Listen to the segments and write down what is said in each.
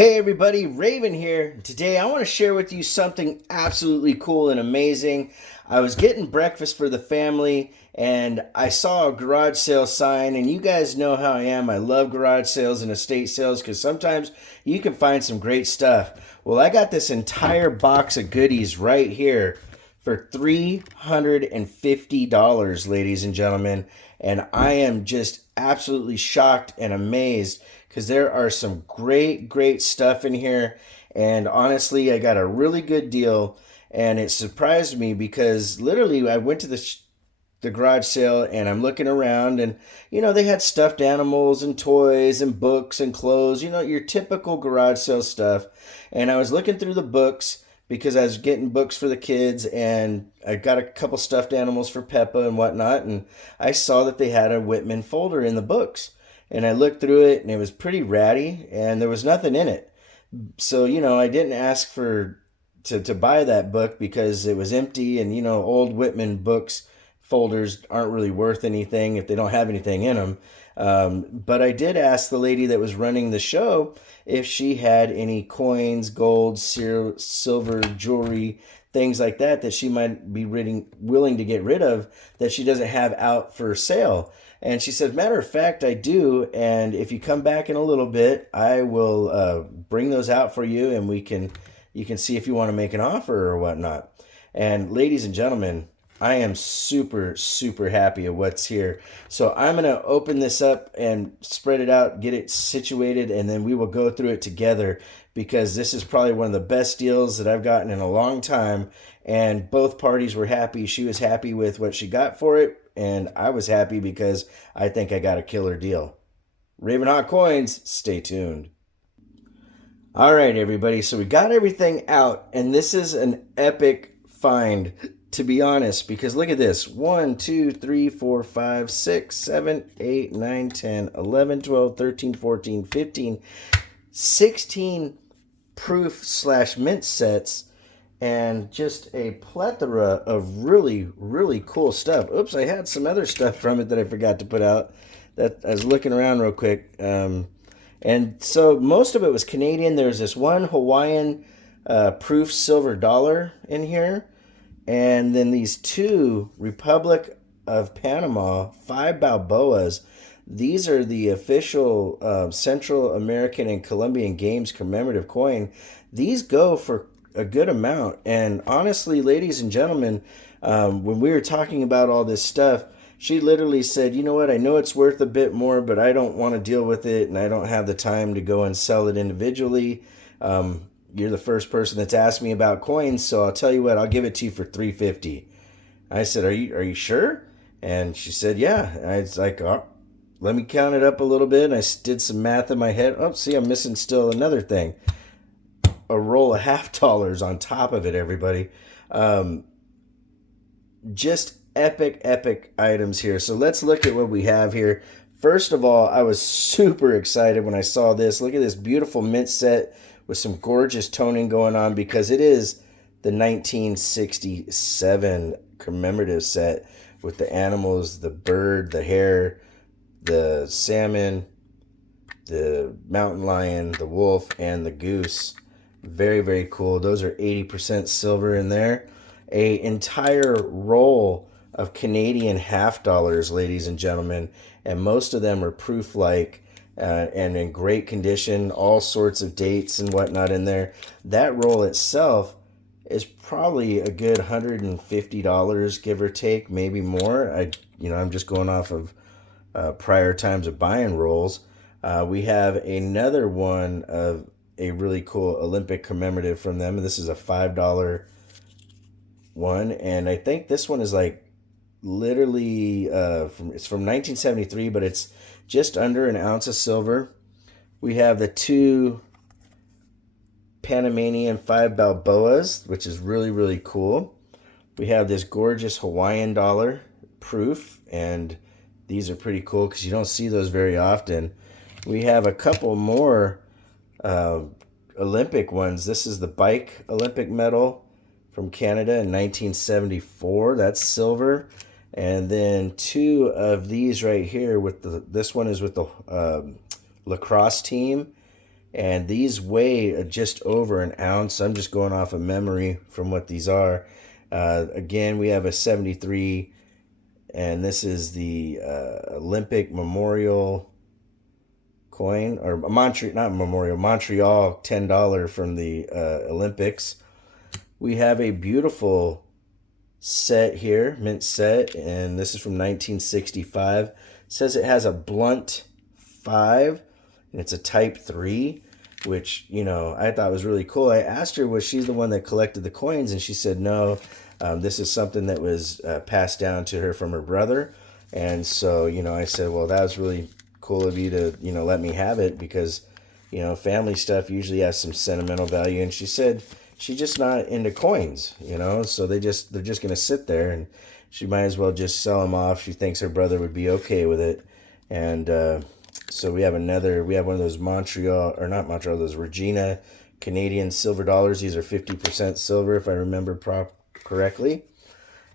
Hey everybody, Raven here. Today I want to share with you something absolutely cool and amazing. I was getting breakfast for the family and I saw a garage sale sign, and you guys know how I am. I love garage sales and estate sales because sometimes you can find some great stuff. Well, I got this entire box of goodies right here for $350, ladies and gentlemen. And I am just absolutely shocked and amazed because there are some great stuff in here. And honestly, I got a really good deal. And it surprised me because literally I went to the garage sale and I'm looking around, and they had stuffed animals and toys and books and clothes, your typical garage sale stuff. And I was looking through the books because I was getting books for the kids, and I got a couple stuffed animals for Peppa and whatnot, and I saw that they had a Whitman folder in the books. And I looked through it and it was pretty ratty and there was nothing in it. So, I didn't ask to buy that book because it was empty, and old Whitman books folders aren't really worth anything if they don't have anything in them. But I did ask the lady that was running the show if she had any coins, gold, silver, jewelry, things like that she might be willing to get rid of that she doesn't have out for sale. And she said, matter of fact, I do. And if you come back in a little bit, I will bring those out for you, and you can see if you want to make an offer or whatnot. And ladies and gentlemen, I am super happy at what's here. So I'm going to open this up and spread it out, get it situated, and then we will go through it together because this is probably one of the best deals that I've gotten in a long time. And both parties were happy. She was happy with what she got for it, and I was happy because I think I got a killer deal. Raven Hot Coins, stay tuned. All right, everybody. So we got everything out, and this is an epic find, to be honest, because look at this. 1, 2, 3, 4, 5, 6, 7, 8, 9, 10, 11, 12, 13, 14, 15, 16 proof / mint sets, and just a plethora of really cool stuff. Oops, I had some other stuff from it that I forgot to put out. That I was looking around real quick. And so most of it was Canadian. There's this one Hawaiian proof silver dollar in here. And then these two Republic of Panama 5 Balboas. These are the official Central American and Colombian Games commemorative coin. These go for a good amount. And honestly, ladies and gentlemen, when we were talking about all this stuff, she literally said, you know what, I know it's worth a bit more, but I don't want to deal with it, and I don't have the time to go and sell it individually. You're the first person that's asked me about coins, so I'll tell you what, I'll give it to you for $350. I said, are you sure? And she said, yeah. And I was like, oh, let me count it up a little bit. And I did some math in my head. Oh, see, I'm missing still another thing. A roll of $half on top of it, everybody. Just epic items here. So let's look at what we have here. First of all, I was super excited when I saw this. Look at this beautiful mint set with some gorgeous toning going on, because it is the 1967 commemorative set with the animals, the bird, the hare, the salmon, the mountain lion, the wolf, and the goose. Very cool. Those are 80% silver in there. A entire roll of Canadian $half, ladies and gentlemen, and most of them are proof-like and in great condition, all sorts of dates and whatnot in there. That roll itself is probably a good $150, give or take, maybe more. I'm just going off of prior times of buying rolls. We have another one of a really cool Olympic commemorative from them, and this is a $5 one, and I think this one is like literally it's from 1973, but it's just under an ounce of silver. We have the two Panamanian 5 Balboas, which is really cool. We have this gorgeous Hawaiian dollar proof, and these are pretty cool because you don't see those very often. We have a couple more Olympic ones. This is the bike Olympic medal from Canada in 1974. That's silver. And then two of these right here with this one is with the lacrosse team, And these weigh just over an ounce. I'm just going off of memory from what these are. Again, we have a 73, and this is the Olympic Memorial coin, or Montreal, not Memorial, Montreal $10 from the Olympics. We have a beautiful set here, mint set, and this is from 1965. It says it has a blunt 5, and it's a type 3, which, you know, I thought was really cool. I asked her, was she the one that collected the coins, and she said no. This is something that was passed down to her from her brother. And so, you know, I said, well, that was really cool of you to, you know, let me have it, because, you know, family stuff usually has some sentimental value. And she said she's just not into coins, you know, so they're just going to sit there, and she might as well just sell them off. She thinks her brother would be okay with it. And so we have one of those Montreal, or not Montreal, those Regina Canadian silver dollars. These are 50% silver, if I remember correctly.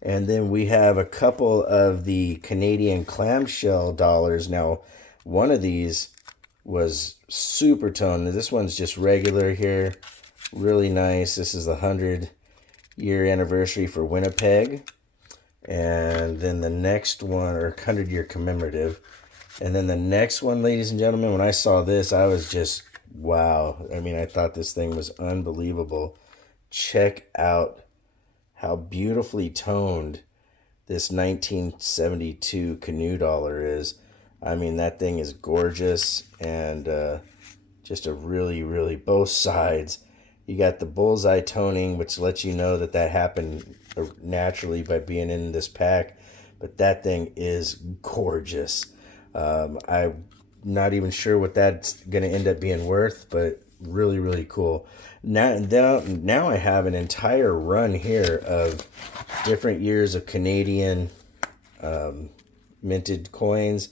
And then we have a couple of the Canadian clamshell dollars. Now, one of these was super toned. This one's just regular here. Really nice. This is the 100-year anniversary for Winnipeg. And then the next one, or 100-year commemorative. And then the next one, ladies and gentlemen, when I saw this, I was just, wow. I mean, I thought this thing was unbelievable. Check out how beautifully toned this 1972 canoe dollar is. I mean, that thing is gorgeous, and just a really, really, both sides. You got the bullseye toning, which lets you know that happened naturally by being in this pack. But that thing is gorgeous. I'm not even sure what that's going to end up being worth, but really, really cool. Now I have an entire run here of different years of Canadian minted coins.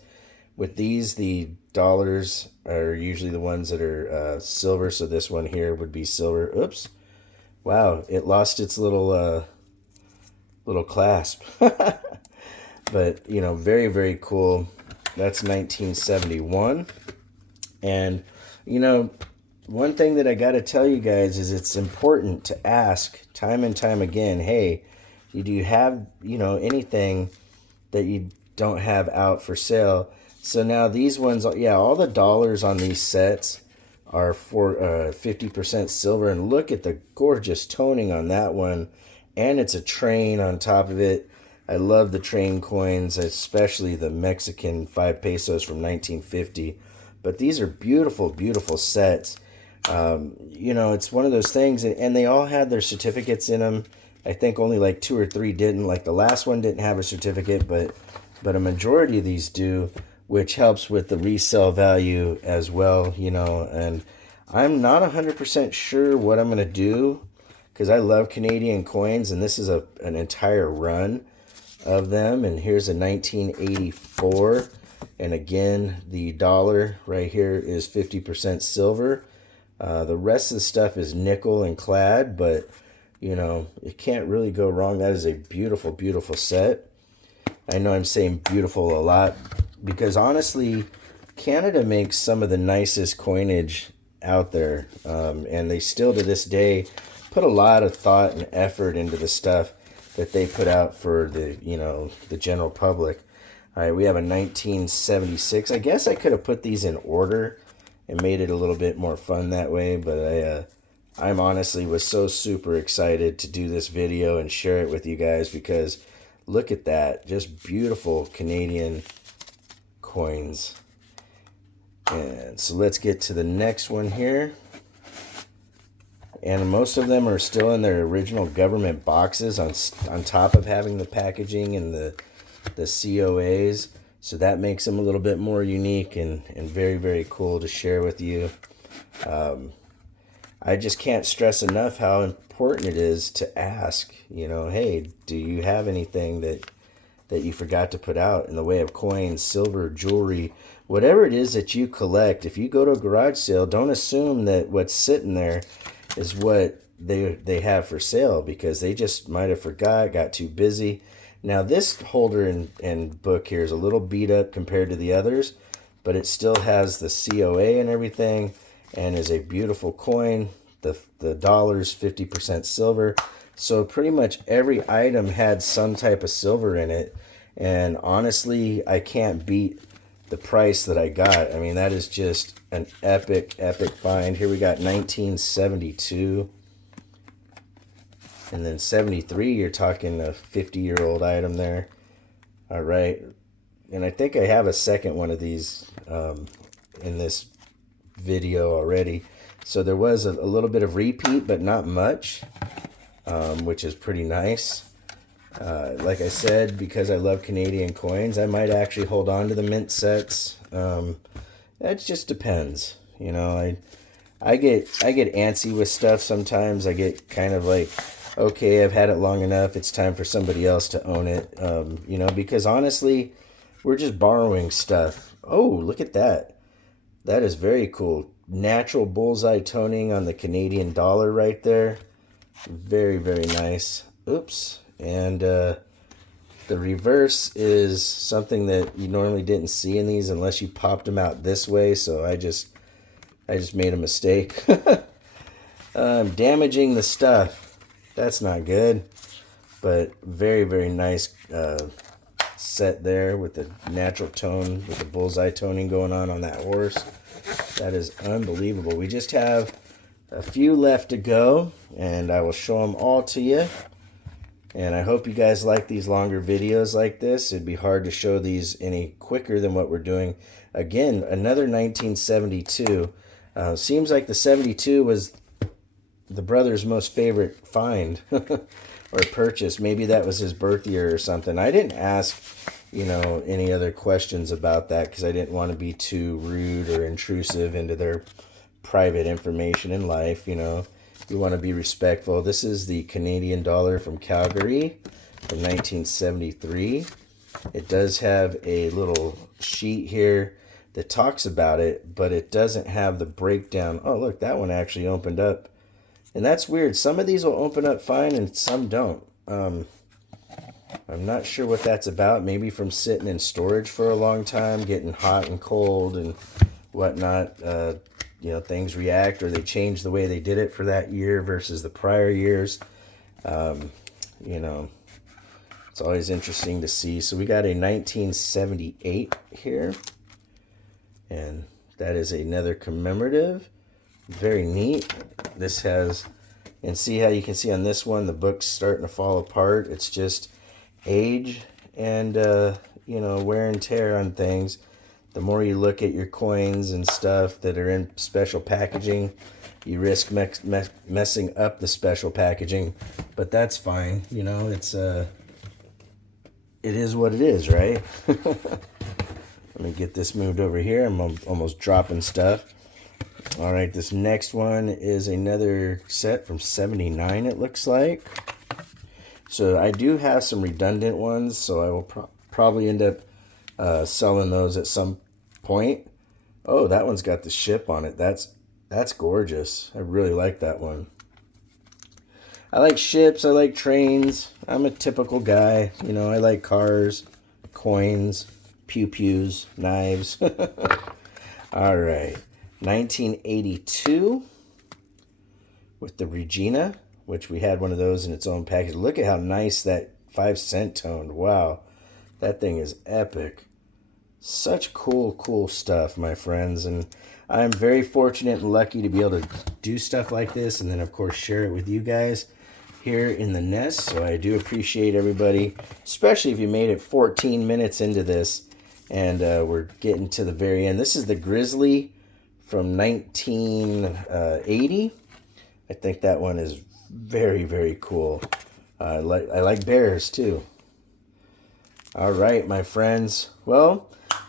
With these, the dollars are usually the ones that are silver, so this one here would be silver. Oops. Wow, it lost its little clasp. But, you know, very, very cool. That's 1971. And, you know, one thing that I got to tell you guys is it's important to ask time and time again, hey, do you have, you know, anything that you don't have out for sale? So now these ones, yeah, all the dollars on these sets are for 50% silver. And look at the gorgeous toning on that one. And it's a train on top of it. I love the train coins, especially the Mexican 5 pesos from 1950. But these are beautiful, beautiful sets. You know, it's one of those things, and they all had their certificates in them. I think only like 2 or 3 didn't. Like the last one didn't have a certificate, but a majority of these do, which helps with the resale value as well, you know. And I'm not 100% sure what I'm going to do, because I love Canadian coins, and this is an entire run of them. And here's a 1984, and again, the dollar right here is 50% silver. The rest of the stuff is nickel and clad, but, you know, it can't really go wrong. That is a beautiful, beautiful set. I know I'm saying beautiful a lot, because honestly, Canada makes some of the nicest coinage out there, and they still to this day put a lot of thought and effort into the stuff that they put out for the, you know, the general public. All right, we have a 1976. I guess I could have put these in order and made it a little bit more fun that way, but I'm honestly was so super excited to do this video and share it with you guys, because look at that, just beautiful Canadian coins. And so let's get to the next one here. And most of them are still in their original government boxes on top of having the packaging and the COAs. So that makes them a little bit more unique and very, very cool to share with you. I just can't stress enough how important it is to ask, you know, hey, do you have anything that you forgot to put out in the way of coins, silver, jewelry, whatever it is that you collect. If you go to a garage sale, don't assume that what's sitting there is what they have for sale, because they just might have forgot, got too busy. Now this holder and book here is a little beat up compared to the others, but it still has the COA and everything. and is a beautiful coin. The dollar's 50% silver. So pretty much every item had some type of silver in it. And honestly, I can't beat the price that I got. I mean, that is just an epic, epic find. Here we got 1972. And then 73, you're talking a 50-year-old item there. All right. And I think I have a second one of these in this video already. So there was a little bit of repeat, but not much, which is pretty nice. Like I said, because I love Canadian coins, I might actually hold on to the mint sets. That just depends. You know, I get antsy with stuff sometimes. I get kind of like, okay, I've had it long enough. It's time for somebody else to own it. You know, because honestly, we're just borrowing stuff. Oh, look at that. That is very cool. Natural bullseye toning on the Canadian dollar right there. Very, very nice. Oops. And the reverse is something that you normally didn't see in these unless you popped them out this way. So I just made a mistake. Damaging the stuff. That's not good. But very, very nice set there with the natural tone, with the bullseye toning going on that horse. That is unbelievable. We just have a few left to go, and I will show them all to you. And I hope you guys like these longer videos like this. It'd be hard to show these any quicker than what we're doing. Again, another 1972. Seems like the 72 was the brother's most favorite find or purchase. Maybe that was his birth year or something. I didn't ask, you know, any other questions about that because I didn't want to be too rude or intrusive into their private information in life, you know. We want to be respectful. This is the Canadian dollar from Calgary from 1973. It does have a little sheet here that talks about it, but it doesn't have the breakdown. Oh, look, that one actually opened up. And that's weird. Some of these will open up fine and some don't. I'm not sure what that's about. Maybe from sitting in storage for a long time, getting hot and cold and whatnot. You know, things react or they change the way they did it for that year versus the prior years. You know, it's always interesting to see. So we got a 1978 here. And that is another commemorative. Very neat. This has, and see how you can see on this one, the book's starting to fall apart. It's just age and, you know, wear and tear on things. The more you look at your coins and stuff that are in special packaging, you risk messing up the special packaging. But that's fine. You know, it's it is what it is, right? Let me get this moved over here. I'm almost dropping stuff. All right, this next one is another set from 79, it looks like. So I do have some redundant ones, so I will probably end up selling those at some point. Oh, that one's got the ship on it. That's gorgeous. I really like that one. I like ships. I like trains. I'm a typical guy. You know, I like cars, coins, pew-pews, knives. All right. 1982 with the Regina, which we had one of those in its own package. Look at how nice that 5-cent toned. Wow. That thing is epic. Such cool stuff, my friends. And I'm very fortunate and lucky to be able to do stuff like this and then, of course, share it with you guys here in the nest. So I do appreciate everybody, especially if you made it 14 minutes into this and we're getting to the very end. This is the Grizzly from 1980. I think that one is very cool. I like bears too. All right, my friends. Well,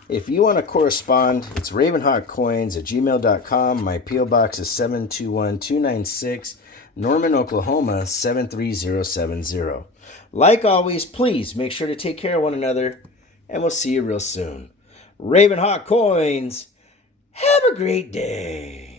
if you want to correspond, it's ravenhawkcoins@gmail.com. My P.O. Box is 721296, Norman, Oklahoma 73070. Like always, please make sure to take care of one another, and we'll see you real soon. Ravenhawk Coins, have a great day.